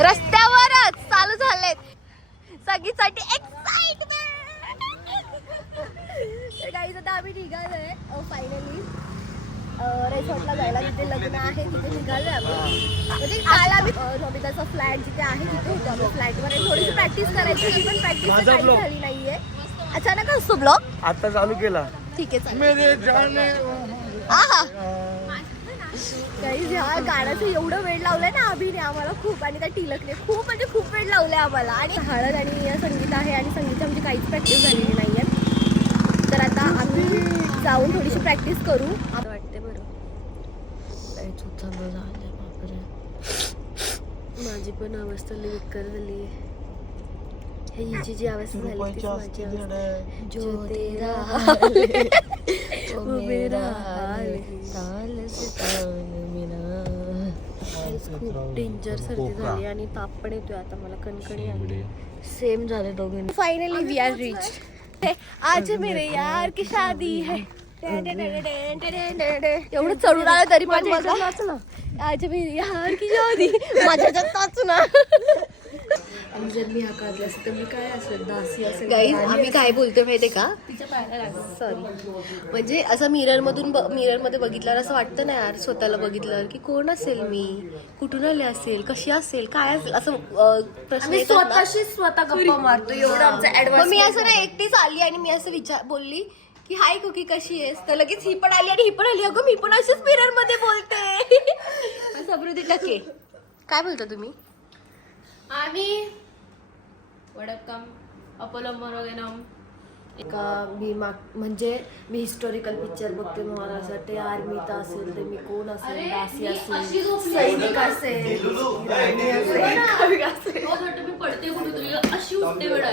रस्त्यावरच चालू झालेत सगळीसाठी एक्साइटमेंट. तर गाईज आता आम्ही निघालोय फायनली रेसॉर्टला जायला. जिथे लग्न आहे तिथे निघालोय आम्ही. म्हणजे काल आम्ही नोबिताचा फ्लॅट जिथे आहे तिथे होतो आम्ही फ्लॅटवर. थोडीशी प्रॅक्टिस करायची होती पण प्रॅक्टिस झाली नाहीये. अचानक असतो ब्लॉग आता चालू केला. ठीक आहे. गाईज ह्या गाण्याचं एवढं वेळ लावलंय ना अभिने आम्हाला खूप, आणि त्या टिलकने खूप म्हणजे खूप वेळ लावलाय आम्हाला. आणि हळद आणि संगीत आहे आणि संगीत आमची काहीच प्रॅक्टिस झालेली नाहीये. तर आता आम्ही जाऊन थोडीशी प्रॅक्टिस करू वाटते. बरं माझी पण अवस्था लई बेकार झाली. हिची जी अवस्था झाली तीच माझी अवस्था. जो तेरा हाल है वो मेरा हाल है. खूप डेंजर सर्दी झाली आणि ताप पण येतोय आता मला. कणकणी आली. सेम झाले दोघांनी. Finally we are rich. आज मेरे यार की शादी है. एवढं चढून आलं तरी पण माझा आज मेरी यार की शादी माझ्या ताच ना. आणि जर मी हा काढला असेल तर मी काय असेल दासी असेल. गाईज आम्ही काय बोलतोय माहितीये का, तिच्या पायाला लागलं. सॉरी. म्हणजे असं मिरर मध्ये बघितल्यावर असं वाटतं ना यार, स्वतःला बघितल्यावर की कोण असेल मी, कुठून आले असेल, कशी असेल, काय असेल असं प्रश्न स्वतःशी स्वतः गप्पा मारतो. एवढं आमचं ऍडव्हान्स. मी असं ना एकटीच आली आणि मी असं बोलली की हाय कुकी कशी आहेस, तर लगेच ही पण आली आणि ही पण आली. अगं मी पण अशीच मिरर मध्ये बोलते. समृद्धी टके काय बोलता तुम्ही? आम्ही वडक्कम अपोलो मनोगेनम. मी म्हणजे मी हिस्टॉरिकल पिक्चर बघते. मला असं वाटतं आर्मीत असेल तर मी कोण असेल, दासी असेल, सैनिक असेल, मी पडते कुठे अशी उठते वेळ.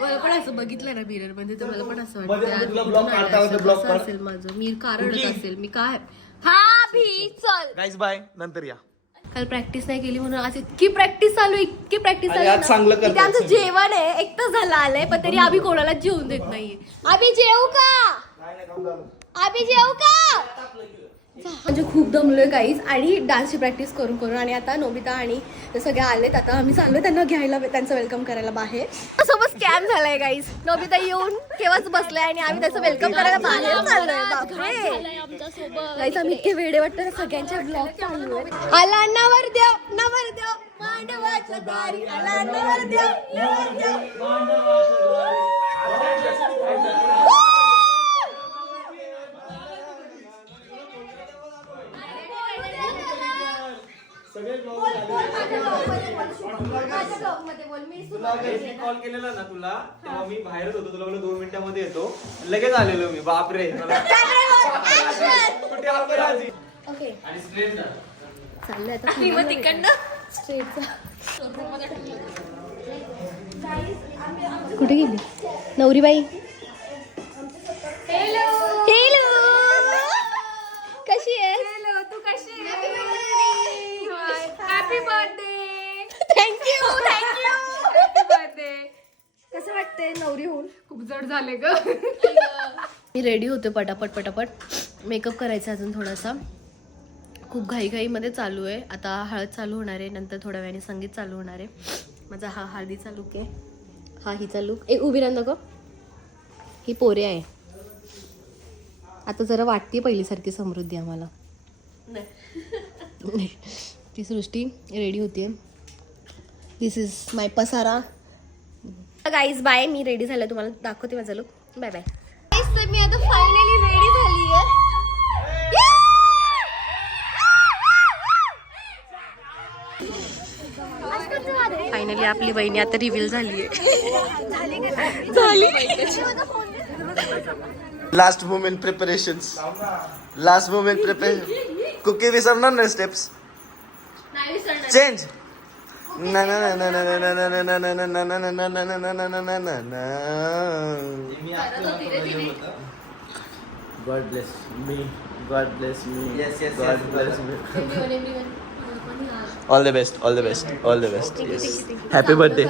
मला पण असं बघितलं ना मिरर मध्ये तर मला पण असं वाटतं असेल माझं. मी कारणच असेल मी काय. हा भी चल गाईज बाय, नंतर या. काल प्रॅक्टिस नाही केली म्हणून आज इतकी प्रॅक्टिस चालू आज चांगलं करतोय. इथे आमचं जेवण आहे एकटं झालं आलंय पण तरी आम्ही कोणाला जेवून देत नाहीये. आम्ही जेवू का म्हणजे खूप दमलोय गाईज. आणि डान्सची प्रॅक्टिस करून करून. आणि आता नोबिता आणि ते सगळे आलेत. आता आम्ही चाललोय त्यांना घ्यायला, त्यांचं वेलकम करायला बाहेर. सोबत स्कॅम झालाय गाईज. नोबिता येऊन केव्हाच बसलाय आणि आम्ही त्याचं वेलकम करायला बाहेर चाललोय. बापरे गाईज आम्ही इतके वेडे वाटतं ना. सगळ्यांच्या ब्लॉग चालू आहे. आला नवरदेव मांडवाच्या दारी. आला नवरदेव कॉल केलेला ना तुला तेव्हा मी बाहेरच होतो. तुला 2 मिनिटांमध्ये येतो. लगेच आलेलो मी. बापरे चाललंय आता कुठे गेली नवरीबाई? हेलो कशी आहेस? तू कशी? Happy birthday. Thank you happy birthday. कसं वाटतंय नवरी होऊन? खूप जड झाले ग. मी रेडी होते पटापट. मेकअप करायचा अजून थोडासा. खूप घाईमध्ये चालू आहे. आता हळद चालू होणार आहे. नंतर थोड्या वेळाने संगीत चालू होणार आहे. माझा हा हळदीचा लुक आहे. हा हिचा लुक. उभी राहा नको. ही पोरे आहे. आता जरा वाटते पहिलीसारखी समृद्धी आम्हाला. ती सृष्टी रेडी होते. दिस इज माय पसारा. Guys bye. मी रेडी झाले. तुम्हाला दाखवते माझा लुक. Bye bye. मी आता फायनली रेडी झाली आहे. फायनली आपली बहिणी आता रिव्हील झाली आहे. Last moment preparations. कुकी विसरणार नाही steps. Change. God bless me. Yes. God bless me. All the best. Yes. Happy birthday.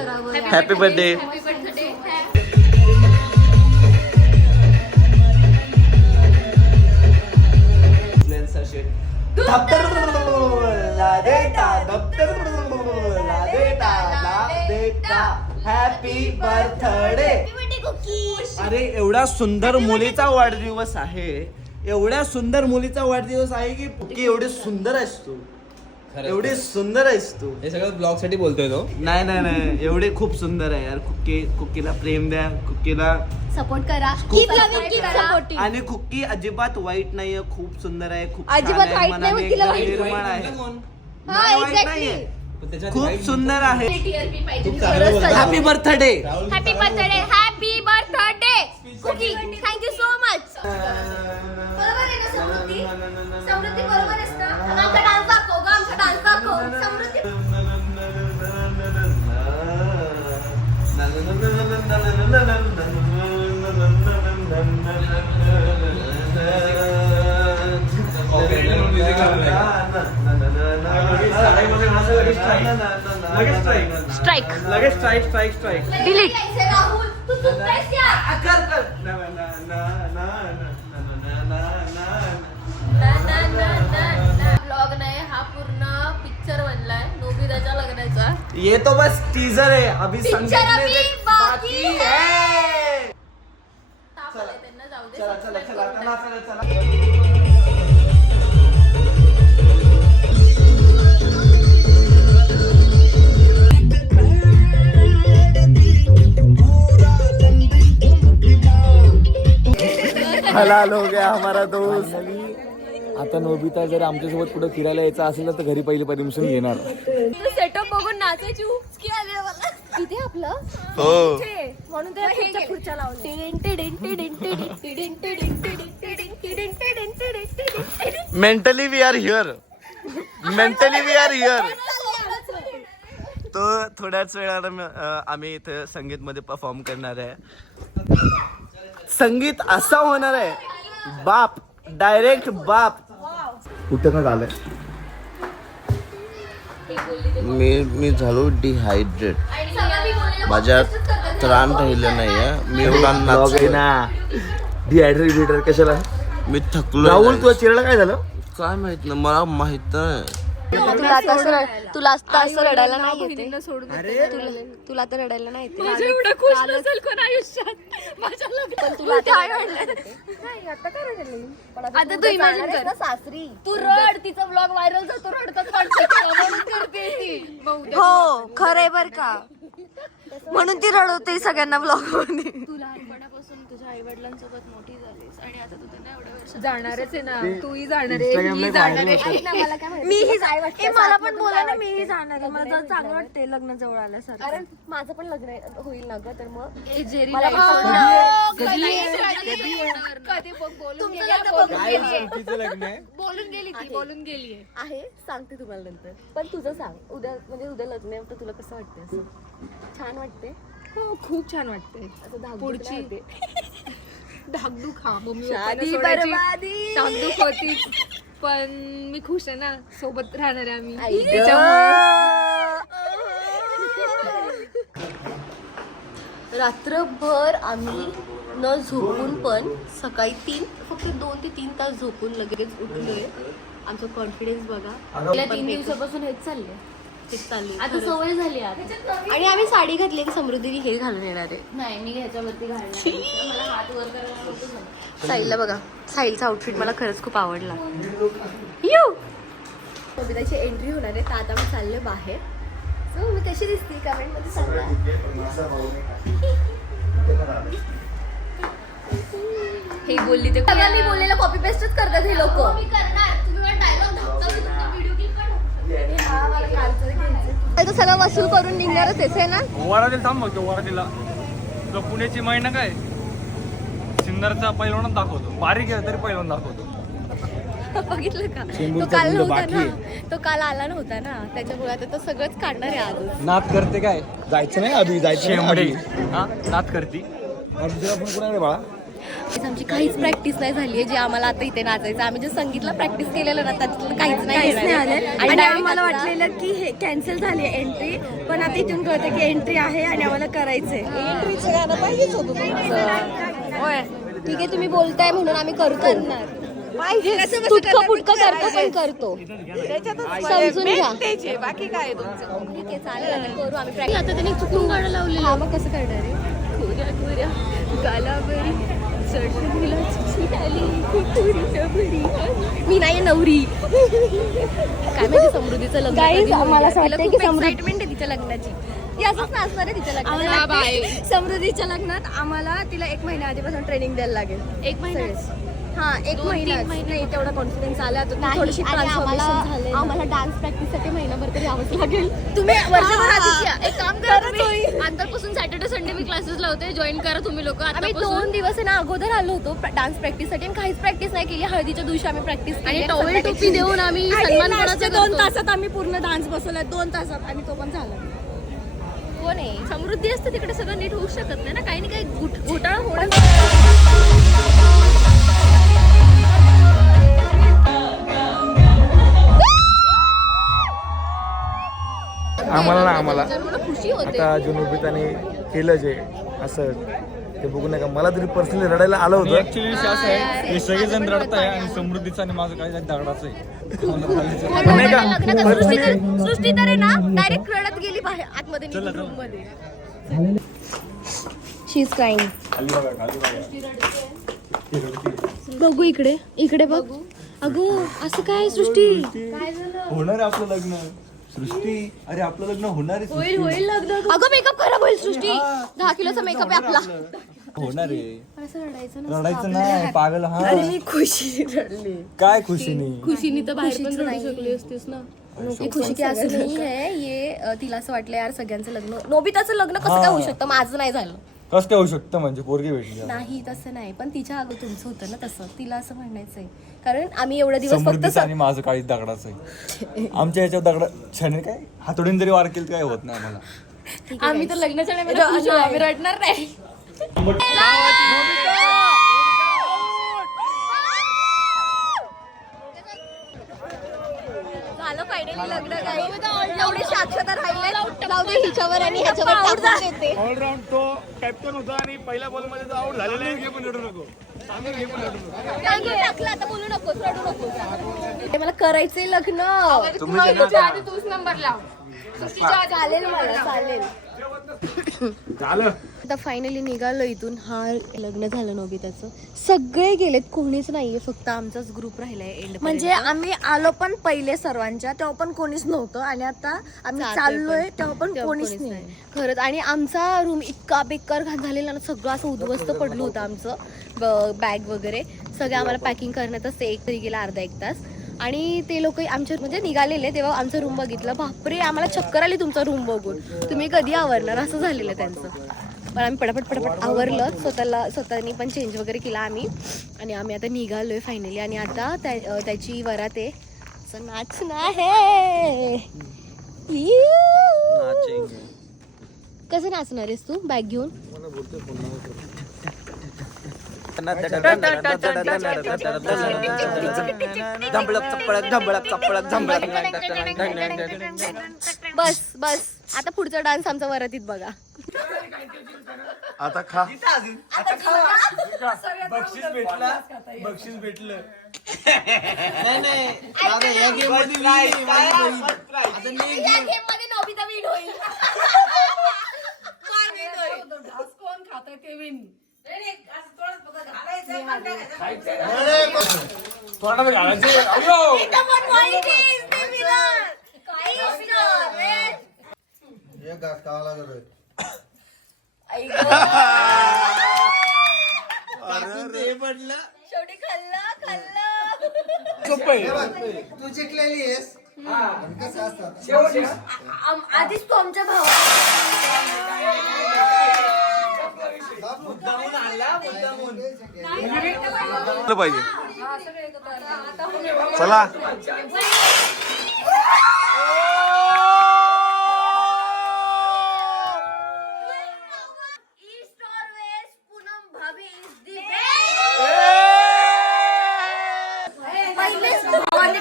Influencer shit. धबधर ला देता धबधर ला देता ला देता हॅपी बर्थडे. अरे एवढा सुंदर मुलीचा वाढदिवस आहे, एवढ्या सुंदर मुलीचा वाढदिवस आहे की एवढी सुंदर आहेस तू, एवढी सुंदर आहेस तू. हे सगळं ब्लॉग साठी बोलतोय तो. नाही नाही नाही एवढे खूप सुंदर आहे यार. कुकीला प्रेम द्या, कुकीला सपोर्ट करा. खूप- Supporting. आणि कुकी अजिबात वाईट नाहीये, खूप सुंदर आहे, खूप अजिबात छान आहे, वाईट नाही, मनाने तिला एकदम वाईट- निर्मळ आहे. हा, नाही, वाईट exactly. नाहीये, पण त्याच्यात खूप वाईट सुंदर आहे. चांगलं बोलतो. Happy birthday. Happy birthday, happy birthday Cookie. Thank you so much. बरोबर आहे ना समृद्धी? समृद्धी बरोबर आहेस ना? आमचा डान्स दाखव ग, आमचा डान्स दाखव समृद्धी. स्ट्राईक लगेच strike strike strike. Delete. Rahul तू चुकतेस यार. ब्लॉग नाही, हा पूर्ण पिक्चर बनलाय नोबिताच्या लग्नाचा. ये तो बस टीजर है, अभी Picture संगीत में अभी देख बाकी बाकी है. ताप आलाय त्यांना, जाऊ दे. चला चला चला subscribe चला करून चला. हलाल हो गया हमारा दोस्त. आता नोबिता जर आमच्यासोबत कुठे फिरायला यायचं असेल तर घरी पहिली परमिशन घेणार. सेटअप बघून नाचायची हुचकी आली आहे मला. इथे आपलं हो इथे. म्हणून ते पुढच्या खुर्च्या लावल्या. Mentally we are here, mentally we are here. तो थोड्याच वेळानं आम्ही इथे संगीत मध्ये परफॉर्म करणार आहे. संगीत असा होणार आहे, बाप डायरेक्ट बाप. कुठे का झालंय? मी झालो डिहायड्रेट. माझ्या त्राण राहिलं नाहीये. मी एवढा नाचलोय. डिहायड्रेट बिड्रेट कशाला? मी थकलो. राहुल तुझ्या चेहऱ्याला काय झालं? काय माहित ना, मला माहित नाही. तुला आता असं रडायला नाही येते. तुला आता रडायला नाही येते. एवढं खुश नसेल कोण आयुष्यात माझ्या लग्नात. पण तुला आता आता तू इमॅजिन कर सासरी तू रड, तिचा ब्लॉग व्हायरल जातो, रडतात करते ती. हो खरंय बर का, म्हणून ती रडवते सगळ्यांना ब्लॉग मध्ये. तू लहानपणापासून तुझ्या आई वडिलांसोबत मोठी झालीस आणि आता तू त्यांना एवढ्या वर्ष जाणारच आहे ना, तूही जाणार आहे, मी जाणार आहे. मला पण बोला ना, मीही जाणार आहे. मला चांगलं वाटते लग्न जवळ आल्यासारखं. कारण माझं पण लग्न होईल ना ग, तर मग बोलून गेली आहे. सांगते तुम्हाला नंतर. पण तुझं सांग, उद्या म्हणजे उद्या लग्न आहे तर तुला कसं वाटतं? असं छान वाटते? हो, खूप छान वाटते. पुढची धाकधूक, हा मम्मी शादी बरबादी. धाकधूक होती, पण मी खुश आहे ना, सोबत राहणार आहे आम्ही. रात्रभर आम्ही न झोपून पण सकाळी फक्त 2 ते 3 तास झोपून लगेच उठलोय. आमचा कॉन्फिडन्स बघा. गेल्या 3 दिवसापासून हेच चाललंय. आता सवय झाली आता. आणि आम्ही साडी घातली की समृद्धीने हे घालून येणार आहे. नाही, मी ह्याच्यावरती घालणार. मला हात वर करायला नको. साईलला बघा, साईलचा आउटफिट मला खरंच खूप आवडला. कविताची एंट्री होणार आहे, तर आता मी चालले बाहेर. सो मी कशी दिसते कमेंट मध्ये सांगा. हे बोलली ते मी बोललेलं कॉपी पेस्टच करतात हे लोक. आता सगळं वसूल करून निघणारच आहे ना. वरातील थांब बघतो, वरातीला तुला पुण्याची माहिती ना काय, सिन्नरचा पहिलवानच दाखवतो. बारीक आहे तरी पहिलवान दाखवतो. बघितलं का? तो काल नव्हता ना, तो काल आला नव्हता ना, त्याच्यामुळे आता तो सगळंच काढणार आहे आज. नात करते काय? जायचं नाही अभि, जायचं शेंबडे हा नात करती. दुसरा फोन कोणाकडे बाळा? आमची काहीच प्रॅक्टिस नाही झाली आहे, जे आम्हाला आता इथे नाचायचं. आम्ही जे संगीतला प्रॅक्टिस केलेलं ना, त्यातलं काहीच नाही आलं. आणि आम्हाला वाटलेलं की हे कॅन्सल झाली एंट्री, पण आता इथून कळतं की एंट्री आहे आणि आम्हाला करायचंय. एंट्रीचं गाणं पाहिजेच होतं तुमचं. ठीक आहे, तुम्ही बोलताय म्हणून आम्ही करणार. तुटका फुटका करतो पण करतो. समजून घ्या. बाकी काय तुमचं? ठीक आहे चालेल आता करू आम्ही practice. आता त्याने चुकून गाणं लावलेलं. हा मग कसं करणार आहे? खोऱ्या खोऱ्या गालावरी चढलेला चिठी आली, खोरीच्या भरी आली. मी नाही नवरी. काय माहिती समृद्धीचं लग्न कधी होईल. मला असं तिला वाटतंय खूप की एक्साइटमेंट आहे तिच्या लग्नाची. ती असंच नाचणार आहे तिच्या लग्नात. समृद्धीच्या लग्नात आम्हाला तिला 1 महिन्या आधीपासून ट्रेनिंग द्यायला लागेल. 1 महिना. हा 1 महिना नाही तेवढा कॉन्फिडन्स आला आता थोडीशी ट्रान्सफॉर्मेशन झाली. आम्हाला डान्स प्रॅक्टिससाठी महिनाभर तरी यावंच लागेल. तुम्ही वर्षभर आधीच या. एक काम करा तुम्ही आतापासून सॅटर्डे संडे मी क्लासेस लावते. जॉईन करा तुम्ही लोक. आम्ही 2 दिवस आहे ना अगोदर आलो होतो डान्स प्रॅक्टिससाठी आणि काहीच प्रॅक्टिस नाही केली. हळदीच्या दिवशी आम्ही प्रॅक्टिस केली. टॉवेल टोपी देऊन आम्ही सन्मान करायचा. 2 तासात आम्ही पूर्ण डान्स बसवलाय. 2 तासात आणि तो पण झाला. कोण आहे? समृद्धी असते तिकडे सगळं नीट होऊ शकत नाही ना. काही नाही काही घोटाळा होणार. आम्हाला खुशी होते. आता जो नोबिताने केलं जे असं ते बघू नका. मला तरी पर्सनली रडायला आलं होतं. ऍक्च्युली विषय असं आहे हे सगळेजण रडताय आणि समृद्धीचं आणि माझं काही दगडाचं आहे. नाही का? सृष्टी तर आहे ना डायरेक्ट रडत गेली बाहेर आतमध्ये रूम मध्ये. शी इज क्राईंग. बघू इकडे इकडे बघ. अगो असं काय सृष्टी? काय झालं? होणार आहे आपलं लग्न सृष्टी. अरे आपलं लग्न होणार आहे. होईल होईल लग्न. अगं मेकअप खराब होईल सृष्टी. 10 किलोचा मेकअप आहे आपला. होणार आहे. असं रडायचं ना. रडायचं नाही पागल. हा अरे खुशी रडली. काय खुशीने? खुशीनी तर बाहेर पण रडू शकली असतीस ना. ये खुशी की असं नाही आहे. ये तिला असं वाटलं यार सगळ्यांचं लग्न नोबिताचं लग्न कसं काय होऊ शकतं माझं नाही झालं. कसं काय होऊ शकतं म्हणजे पोरगी भेटली नाही तसं नाही पण तिच्या अगं तुमचं होतं ना तसं. तिला असं म्हणायचंय कारण आम्ही एवढे दिवस फक्त समृद्धीचं आणि माझं काहीच दगडाचं आहे. आमच्या याच्यावर दगडा छाने काय हातोडीने जरी वार केलं काय होत नाही आम्हाला. आम्ही तर लग्नाच्या आम्ही रडणार नाही. झालं फायनली लग्न. काही एवढे साक्षरता राहिले जाऊ दे हिच्यावर आणि ह्याच्यावर टाकून देते. ऑलराऊंड तो कॅप्टन होता आणि पहिल्या बॉल मध्ये आउट झालेला आहे. पण रडू नको. टाकलं आता बोलू नको रडू नको. मला करायचंय लग्न. तूच नंबर लाव. चालेल मला चालेल. आता फायनली निघालो इथून. हा लग्न झालं नोबिताचं. सगळे गेलेत कोणीच नाहीये फक्त आमचाच ग्रुप राहिलाय एंड. म्हणजे आम्ही आलो पण पहिले सर्वांच्या तेव्हा पण कोणीच नव्हतं आणि आता आम्ही चाललोय तेव्हा पण कोणीच नाही खरंच. आणि आमचा रूम इतका बेकार झालेला ना. सगळं असं उद्ध्वस्त पडलं होतं आमचं बॅग वगैरे सगळं. आम्हाला पॅकिंग करण्यातच 1 तरी गेला अर्धा 1 तास. आणि ते लोक आमच्या म्हणजे निघालेले तेव्हा आमचा रूम बघितलं. बापरे आम्हाला चक्कर आली तुमचा रूम बघून. तुम्ही कधी आवरणार असं झालेलं त्यांचं. पण आम्ही पटापट आवरलं. स्वतःनी पण चेंज वगैरे केला आम्ही. आणि आम्ही आता निघालोय फायनली. आणि आता त्याची वरात आहे. असं नाचणं आहे. कसं नाचणार आहेस तू बॅग घेऊन? बस बस आता पुढचा डान्स आमचा वरातीत बघा. आता खा. बक्षीस भेटलं. शेवटी खाल्लं तू जिंकलेली आहेस. आधीच तो आमच्या भावा पाहिजे. चला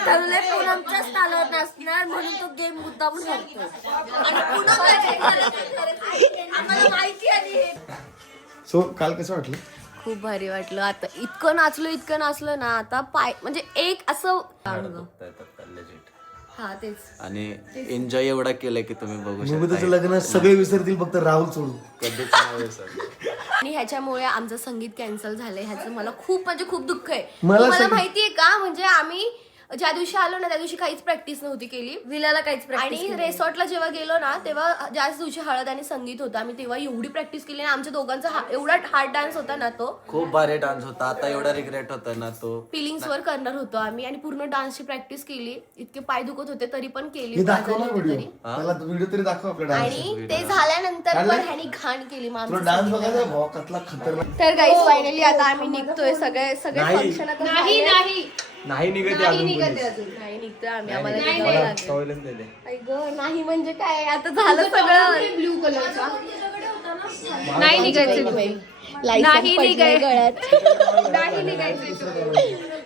ठरवलंय पूनमच्याच तालावर नाचणार म्हणून तो गेम मुद्दामून हरतो. आणि पूनम आम्हाला माहिती आली. सो काल कसं वाटलं? खूप भारी वाटलं. आता इतकं नाचलो ना, आता पाय म्हणजे एक असं हा तेच. आणि एन्जॉय एवढा केलाय की तुम्ही बघू मी तुझं लग्न सगळे विसरतील फक्त राहुल सोडून. कधीच नाही विसरलो. आणि ह्याच्यामुळे आमचं संगीत कॅन्सल झालंय. ह्याचं मला खूप म्हणजे खूप दुःख आहे. मला तुम्हाला माहितीये का, म्हणजे आम्ही ज्या दिवशी आलो ना त्या दिवशी काहीच प्रॅक्टिस नव्हती केली. विलाला काहीच प्रॅक्टिस. आणि रिसॉर्टला जेव्हा गेलो ना तेव्हा ज्याच दिवशी हळद आणि संगीत होतं, आम्ही तेव्हा एवढी प्रॅक्टिस केली. आणि आमच्या दोघांचा एवढा हार्ड डान्स होता ना, तो खूप भारी डान्स होता. आता एवढा रिग्रेट होता ना तो. फिलिंग्स वर करणार होतो आम्ही. आणि पूर्ण डान्सची प्रॅक्टिस केली. इतके पाय दुखत होते तरी पण हे केली. दाखव ना व्हिडिओ, त्याला व्हिडिओ तरी दाखव आपला डान्स. आणि ते झाल्यानंतर पण ह्यानी घाण केली. मग तुला आमचं डान्स बघायचा भाव कसला खतरनाक. तर गाईज फायनली आता आम्ही निघतोय. सगळे फंक्शन आता नाही नाही नाही निघते नाही अजून निघत कोणी. अजून. नाही निघतोय आम्ही. आम्हाला निघावं लागेल. सवयच दिले. आई गं, नाही म्हणजे काय, आता झालं सगळं. ब्लू कलरचा नाही निघायचं तुम्ही. लाईट नाही पडलंय निघाय- गळ्यात. नाही निघायचं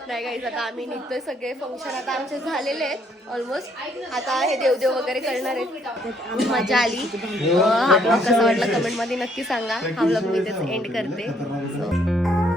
नाही गाईज, आता आम्ही निघतोय. सगळे फंक्शन आता आमचे झालेले आहेत ऑलमोस्ट. आता हे देवदेव वगैरे करणार आहेत. मजा आली. हा ब्लॉग कसा वाटला कमेंट मध्ये नक्की सांगा. हा ब्लॉग मी इथेच एंड करते. So,